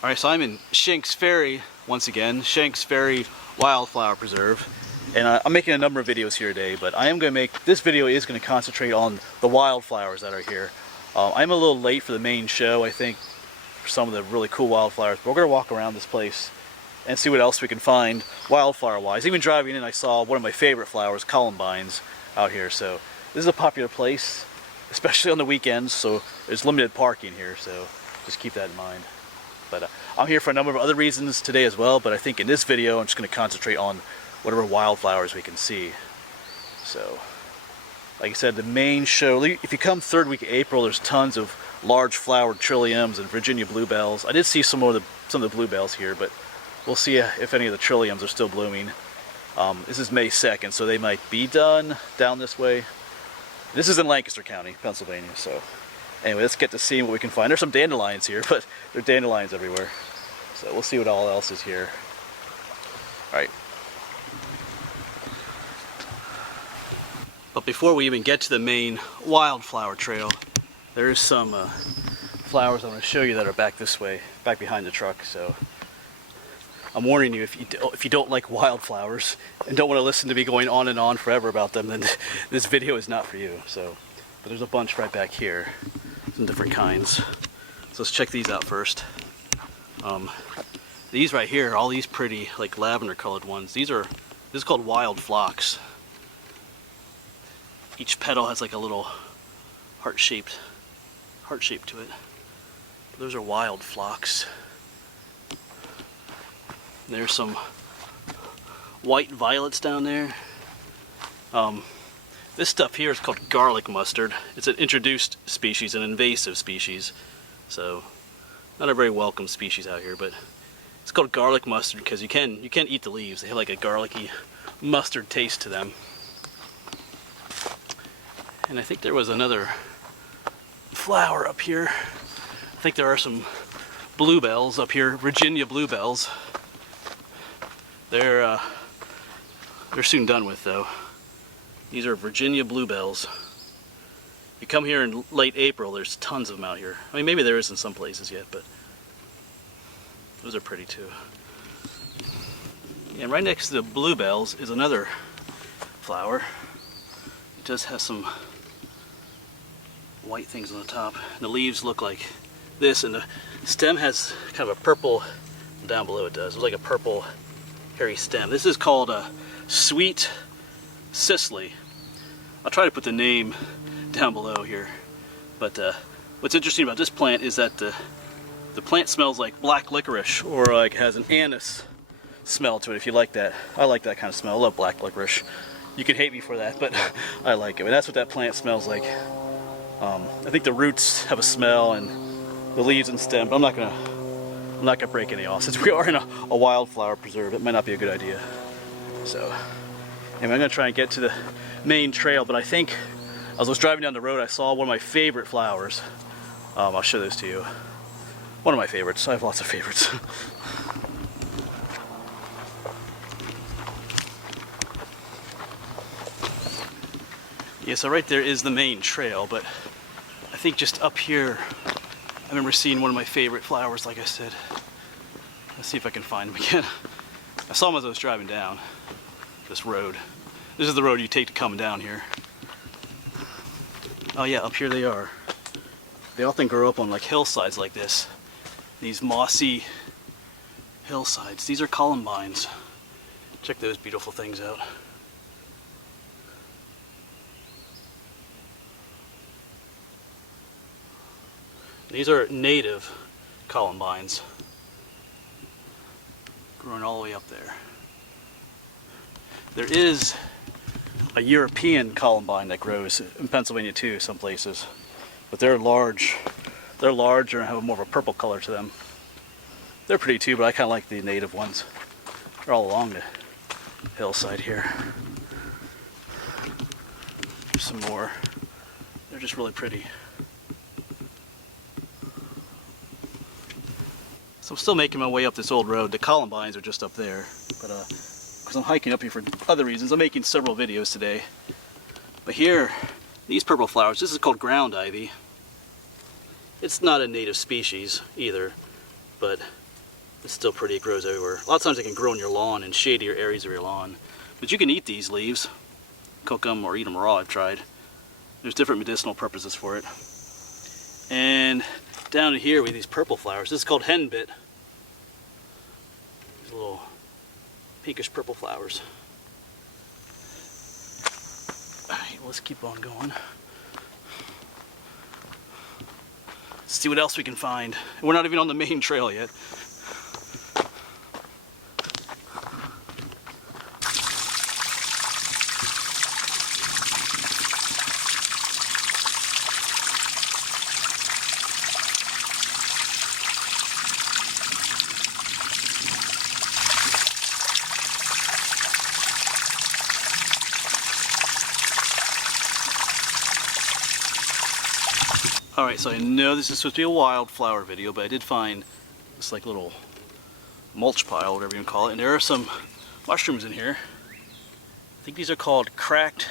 Alright, so I'm in Shenks Ferry once again, Shenks Ferry Wildflower Preserve. And I'm making a number of videos here today, but I am going to make, this video is going to concentrate on the wildflowers that are here. I'm a little late for the main show, I think, for some of the really cool wildflowers, but we're going to walk around this place and see what else we can find wildflower-wise. Even driving in, I saw one of my favorite flowers, Columbines, out here. So this is a popular place, especially on the weekends, so there's limited parking here, so just keep that in mind. But I'm here for a number of other reasons today as well, but I think in this video I'm just going to concentrate on whatever wildflowers we can see. So, like I said, the main show, if you come third week of April, there's tons of large flowered trilliums and Virginia bluebells. I did see some of the bluebells here, but we'll see if any of the trilliums are still blooming. This is May 2nd, so they might be done down this way. This is in Lancaster County, Pennsylvania, so anyway, let's get to seeing what we can find. There's some dandelions here, but there are dandelions everywhere. So we'll see what all else is here. Alright. But before we even get to the main wildflower trail, there's some flowers I'm going to show you that are back this way, back behind the truck. So I'm warning you, if you don't like wildflowers and don't want to listen to me going on and on forever about them, then this video is not for you. So, but there's a bunch right back here, some different kinds. So let's check these out first. These right here, all these pretty like lavender colored ones, this is called wild phlox. Each petal has like a little heart shape to it. Those are wild phlox. There's some white violets down there. This stuff here is called garlic mustard. It's an introduced species, an invasive species. So not a very welcome species out here, but it's called garlic mustard because you can't eat the leaves. They have like a garlicky mustard taste to them. And I think there was another flower up here. I think there are some bluebells up here, Virginia bluebells. They're soon done with though. These are Virginia bluebells. If you come here in late April, there's tons of them out here. I mean, maybe there is in some places yet, but those are pretty too. And right next to the bluebells is another flower. It does have some white things on the top. And the leaves look like this, and the stem has kind of a purple, down below it does. It's like a purple hairy stem. This is called a sweet Cicely. I'll try to put the name down below here. But what's interesting about this plant is that the plant smells like black licorice, or like has an anise smell to it, if you like that. I like that kind of smell. I love black licorice. You can hate me for that, but I like it. And that's what that plant smells like. I think the roots have a smell, and the leaves and stem, but I'm not gonna break any off. Since we are in a wildflower preserve, it might not be a good idea. So anyway, I'm gonna try and get to the main trail, but I think as I was driving down the road, I saw one of my favorite flowers. I'll show this to you. One of my favorites. I have lots of favorites. Yeah, so right there is the main trail, but I think just up here, I remember seeing one of my favorite flowers, like I said. Let's see if I can find them again. I saw them as I was driving down this road. This is the road you take to come down here. Oh yeah, up here they are. They often grow up on like hillsides like this. These mossy hillsides. These are columbines. Check those beautiful things out. These are native columbines, growing all the way up there. There is a European columbine that grows in Pennsylvania too, some places, but they're large. They're larger and have more of a purple color to them. They're pretty too, but I kind of like the native ones. They're all along the hillside here. There's some more. They're just really pretty. So I'm still making my way up this old road. The columbines are just up there, but because I'm hiking up here for other reasons, I'm making several videos today. But here, these purple flowers, this is called ground ivy. It's not a native species either, but It's still pretty, it grows everywhere. A lot of times they can grow in your lawn and shadier areas of your lawn. But you can eat these leaves, cook them or eat them raw, I've tried. There's different medicinal purposes for it. And down here we have these purple flowers. This is called henbit. These little pinkish purple flowers. Alright, let's keep on going. Let's see what else we can find. We're not even on the main trail yet. Alright, so I know this is supposed to be a wildflower video, but I did find this like little mulch pile, whatever you want to call it, and there are some mushrooms in here. I think these are called cracked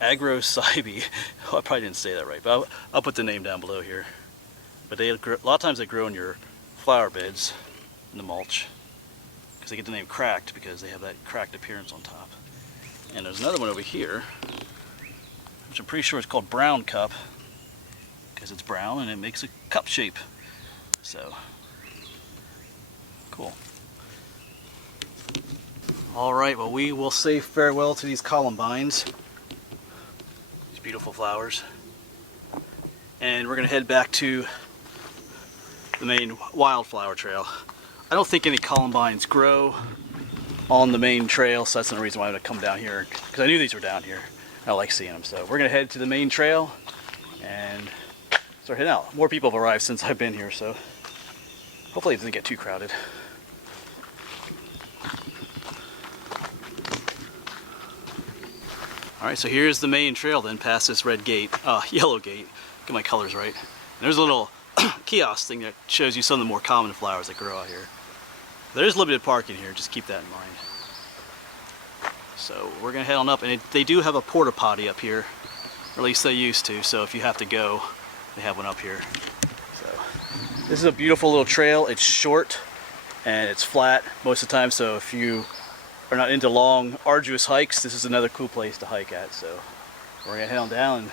agrocybie. Oh, I probably didn't say that right, but I'll put the name down below here. But a lot of times they grow in your flower beds in the mulch, because they get the name cracked because they have that cracked appearance on top. And there's another one over here, which I'm pretty sure is called brown cup, because it's brown and it makes a cup shape. So, cool. Alright, well, we will say farewell to these Columbines. These beautiful flowers. And we're going to head back to the main wildflower trail. I don't think any Columbines grow on the main trail, so that's the reason why I'm going to come down here, because I knew these were down here. I like seeing them. So we're going to head to the main trail and start heading out. More people have arrived since I've been here, so hopefully it doesn't get too crowded. Alright, so here's the main trail then, past this red gate, yellow gate. Get my colors right. And there's a little kiosk thing that shows you some of the more common flowers that grow out here. There's limited parking here, just keep that in mind. So we're going to head on up, and they do have a porta potty up here, or at least they used to, so if you have to go, they have one up here. So this is a beautiful little trail. It's short and it's flat most of the time, so if you are not into long, arduous hikes, this is another cool place to hike at. So we're gonna head on down and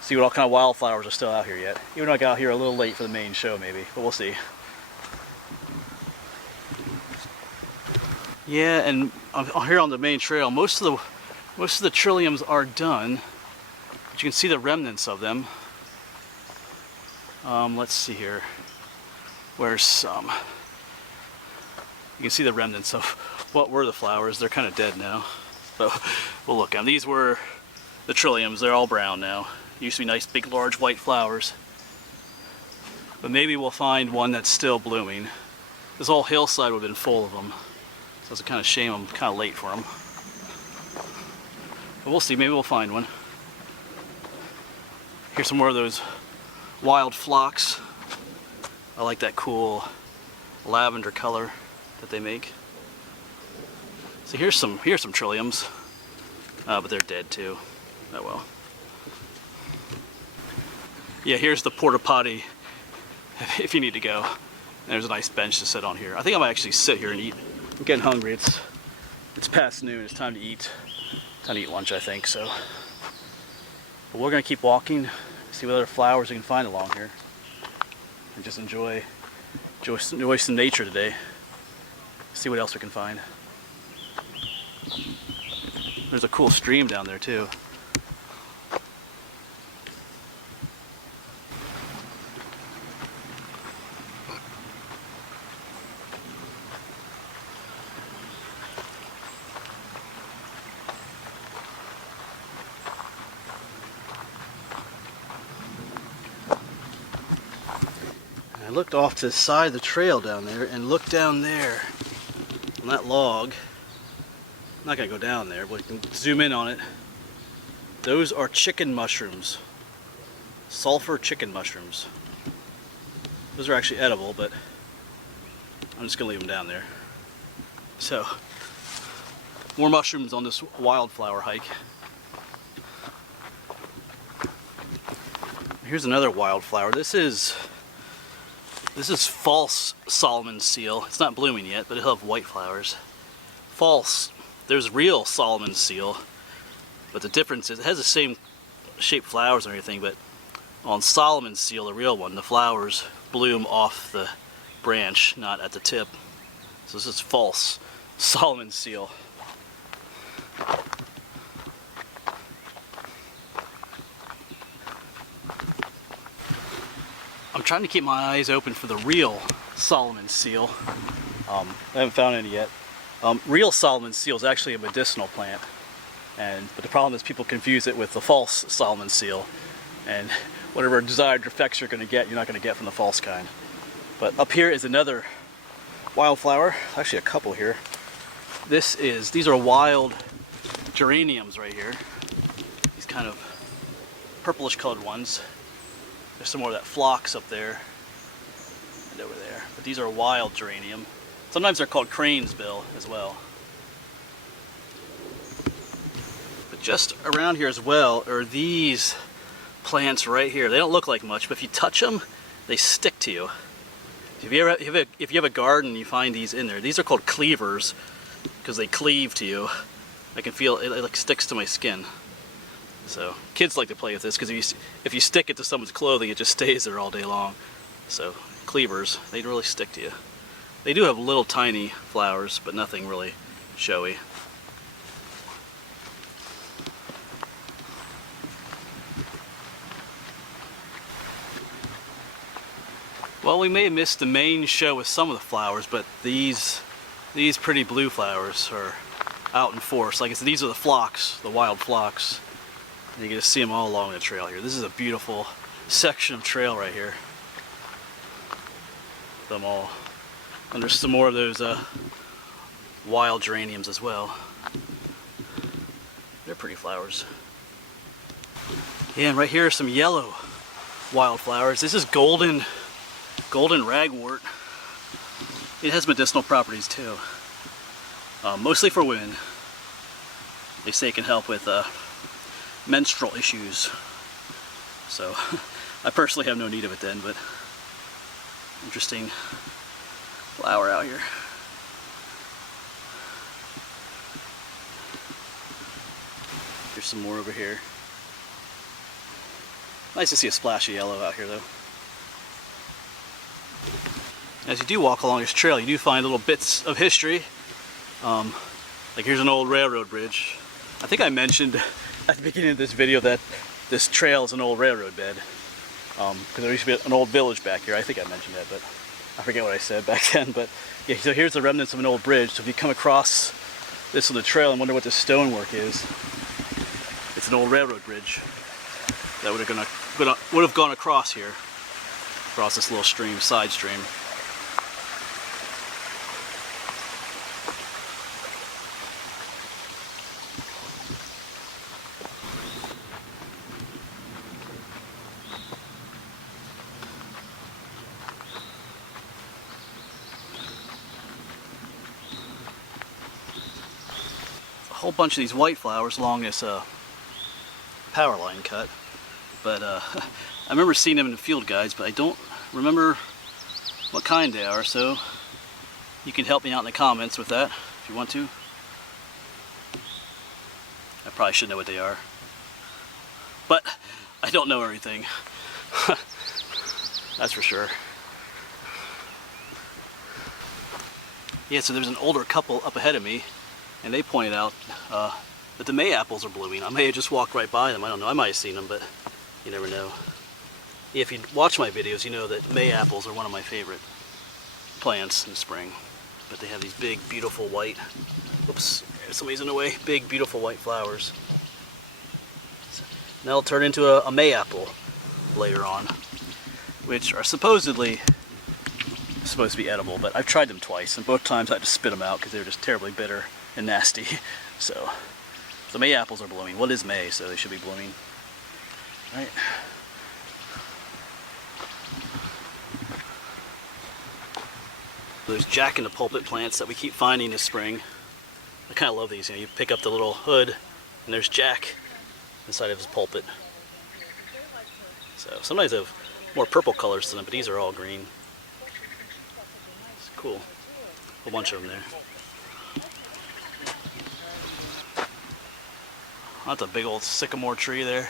see what all kind of wildflowers are still out here yet. Even though I got out here a little late for the main show maybe, but we'll see. Yeah, and here on the main trail, most of the trilliums are done, but you can see the remnants of them. Let's see here. Where's some? You can see the remnants of what were the flowers. They're kind of dead now. So we'll look at them. These were the trilliums. They're all brown now. Used to be nice, big, large white flowers. But maybe we'll find one that's still blooming. This whole hillside would have been full of them. So it's a kind of shame I'm kind of late for them. But we'll see. Maybe we'll find one. Here's some more of those wild phlox. I like that cool lavender color that they make. So here's some trilliums, but they're dead too. Oh well. Yeah, here's the porta potty if you need to go. And there's a nice bench to sit on here. I think I might actually sit here and eat. I'm getting hungry. It's past noon. It's time to eat. Time to eat lunch, I think. So, but we're gonna keep walking. See what other flowers we can find along here, and just enjoy some nature today. See what else we can find. There's a cool stream down there too. I looked off to the side of the trail down there and looked down there on that log. I'm not going to go down there, but you can zoom in on it. Those are chicken mushrooms. Sulfur chicken mushrooms. Those are actually edible, but I'm just going to leave them down there. So, more mushrooms on this wildflower hike. Here's another wildflower. This is This is false Solomon seal. It's not blooming yet, but it'll have white flowers. False. There's real Solomon seal, but the difference is it has the same shaped flowers and everything, but on Solomon seal, the real one, the flowers bloom off the branch, not at the tip. So this is false Solomon seal. I'm trying to keep my eyes open for the real Solomon seal. I haven't found any yet. Real Solomon seal is actually a medicinal plant, but the problem is people confuse it with the false Solomon seal, and whatever desired effects you're going to get, you're not going to get from the false kind. But up here is another wildflower, actually a couple here. These are wild geraniums right here. These kind of purplish colored ones. There's some more of that phlox up there and over there. But these are wild geranium. Sometimes they're called crane's bill as well. But just around here as well are these plants right here. They don't look like much, but if you touch them, they stick to you. If you have a garden, you find these in there. These are called cleavers because they cleave to you. I can feel it, like sticks to my skin. So kids like to play with this because if you stick it to someone's clothing, it just stays there all day long. So cleavers, they really stick to you. They do have little tiny flowers, but nothing really showy. Well, we may have missed the main show with some of the flowers, but these pretty blue flowers are out in force. Like I said, these are the phlox, the wild phlox. And you can just see them all along the trail here. This is a beautiful section of trail right here. Them all. And there's some more of those wild geraniums as well. They're pretty flowers. Yeah, and right here are some yellow wildflowers. This is golden ragwort. It has medicinal properties too. Mostly for women. They say it can help with menstrual issues. So I personally have no need of it then, but interesting flower out here. There's some more over here. Nice to see a splash of yellow out here though. As you do walk along this trail, you do find little bits of history. Like here's an old railroad bridge. I think I mentioned at the beginning of this video that this trail is an old railroad bed. Because there used to be an old village back here. I think I mentioned that, but I forget what I said back then. But yeah, so here's the remnants of an old bridge. So if you come across this on the trail and wonder what this stonework is, it's an old railroad bridge that would have gone across here, across this little stream, side stream. A whole bunch of these white flowers along this power line cut, but I remember seeing them in the field guides, but I don't remember what kind they are, so you can help me out in the comments with that if you want to. I probably should know what they are, but I don't know everything. That's for sure. Yeah, so there's an older couple up ahead of me, and they pointed out that the May apples are blooming. I may have just walked right by them. I don't know. I might have seen them, but you never know. If you watch my videos, you know that May apples are one of my favorite plants in spring. But they have these big, beautiful white, oops, somebody's in the way, big, beautiful white flowers. And they'll turn into a May apple later on, which are supposedly supposed to be edible, but I've tried them twice, and both times I had to spit them out because they were just terribly bitter and nasty. So the May apples are blooming. What is May? So they should be blooming. Right. Those jack in the pulpit plants that we keep finding this spring. I kind of love these. You know, you pick up the little hood, and there's Jack inside of his pulpit. So sometimes they have more purple colors to them, but these are all green. Cool. A bunch of them there. That's a big old sycamore tree there.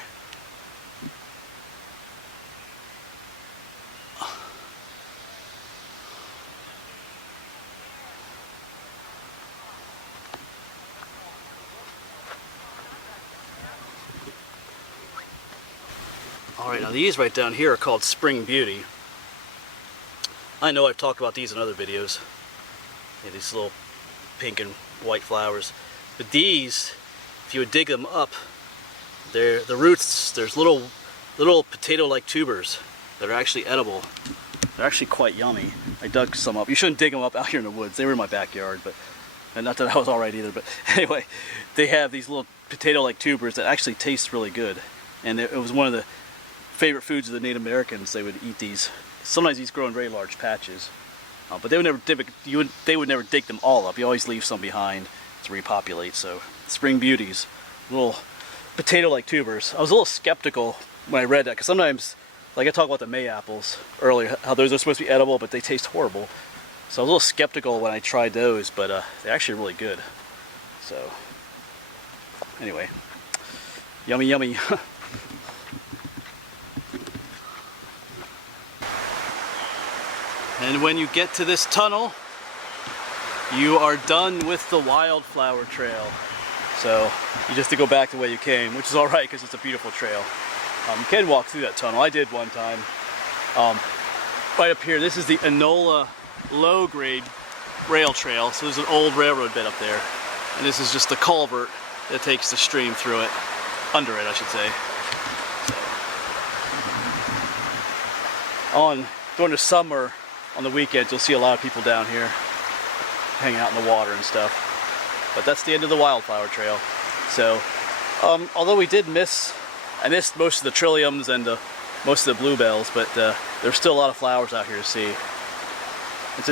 Alright, now these right down here are called Spring Beauty. I know I've talked about these in other videos. Yeah, these little pink and white flowers. But these, if you would dig them up, the roots, there's little potato-like tubers that are actually edible. They're actually quite yummy. I dug some up. You shouldn't dig them up out here in the woods. They were in my backyard, but and not that I was alright either. But anyway, they have these little potato-like tubers that actually taste really good. And it was one of the favorite foods of the Native Americans. They would eat these. Sometimes these grow in very large patches, but they would never they would never dig them all up. You always leave some behind to repopulate. So Spring Beauties, little potato-like tubers. I was a little skeptical when I read that because sometimes, like I talked about the May apples earlier, how those are supposed to be edible, but they taste horrible. So I was a little skeptical when I tried those, but they're actually really good. So anyway, yummy, yummy. And when you get to this tunnel, you are done with the Wildflower Trail. So you just have to go back the way you came, which is all right because it's a beautiful trail. You can walk through that tunnel. I did one time. Right up here, this is the Enola low-grade rail trail. So there's an old railroad bed up there. And this is just the culvert that takes the stream through it. Under it, I should say. So, during the summer, on the weekends, you'll see a lot of people down here hanging out in the water and stuff. But that's the end of the Wildflower Trail. So, although I missed most of the trilliums and most of the bluebells, but there's still a lot of flowers out here to see.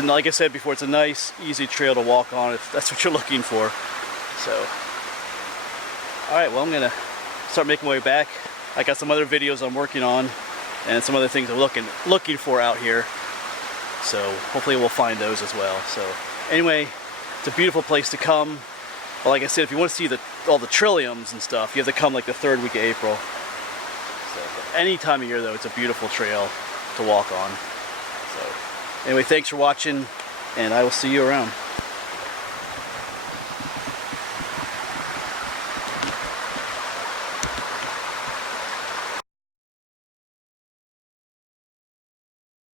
Like I said before, it's a nice, easy trail to walk on if that's what you're looking for. So, alright, well, I'm going to start making my way back. I got some other videos I'm working on and some other things I'm looking for out here. So hopefully we'll find those as well. So anyway, it's a beautiful place to come. But like I said, if you want to see all the trilliums and stuff, you have to come like the 3rd week of April. So any time of year though, it's a beautiful trail to walk on. So anyway, thanks for watching, and I will see you around.